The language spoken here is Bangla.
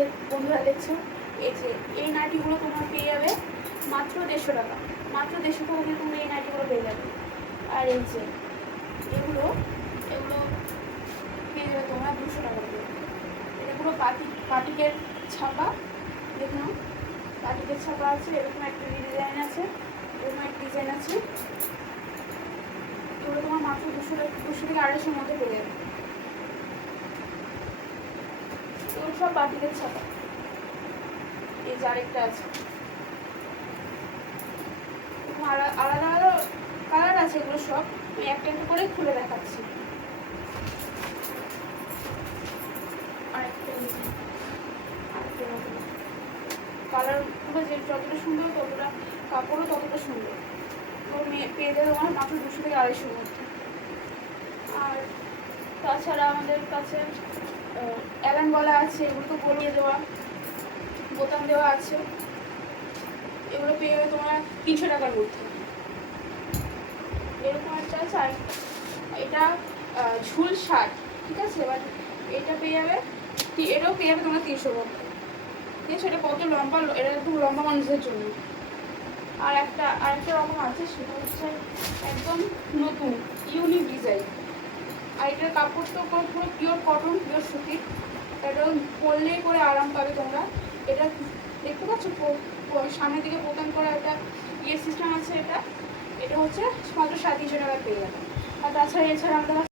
যে বন্ধুরা দেখছো, এই যে এই নাইটিগুলো তোমরা পেয়ে যাবে মাত্র 150 টাকা। মাত্র 150 টাকা দিয়ে তোমরা এই নাইটিগুলো পেয়ে যাবে। আর এই যে এগুলো এগুলো পেয়ে যাবে তোমরা 200 টাকা দিয়ে। এটা পুরো বাটিকের ছাপা, দেখুন বাটিকের ছাপা আছে, এরকম একটা ডিজাইন আছে, এরকম একটা ডিজাইন আছে। এগুলো তোমার মাত্র 200 থেকে 250-এর মধ্যে পেয়ে যাবে। এগুলো সব বাটিকের ছাপা। এই যে আরেকটা আছে, আলাদা আলাদা কালার আছে, এগুলো সব আমি একটা একটা করে খুলে দেখাচ্ছি। কালারগুলো যে যতটা সুন্দর ততটা কাপড়ও ততটা সুন্দর। তো পেয়ে যাবে তোমার মাত্র 200 থেকে 250-এর মধ্যে। আর তাছাড়া আমাদের কাছে অ্যালান গলা আছে, এগুলো তো গলিয়ে দেওয়া, বোতাম দেওয়া আছে। এগুলো পেয়ে যাবে তোমার 300 টাকার মধ্যে। এরকম একটা আছে, আর এটা ঝুল শার্ট, ঠিক আছে। এবার এটা পেয়ে যাবে, এটাও পেয়ে যাবে তোমরা 300 মধ্যে। ঠিক আছে, এটা কত লম্বা, এটা একটু লম্বা মানুষদের জন্য। আরেকটা রকম আছে, সেটা হচ্ছে একদম নতুন ইউনিক ডিজাইন। আর এটার কাপড় তো পুরো পিওর কটন, পিওর সুতির। এটা পরলেই করে আরাম পাবে তোমরা। এটা দেখতে পাচ্ছ সামনের দিকে বোতাম করা একটা সিস্টেম আছে। এটা হচ্ছে মাত্র 350 টাকা পেয়ে যাবে। আর তাছাড়া এছাড়া আমরা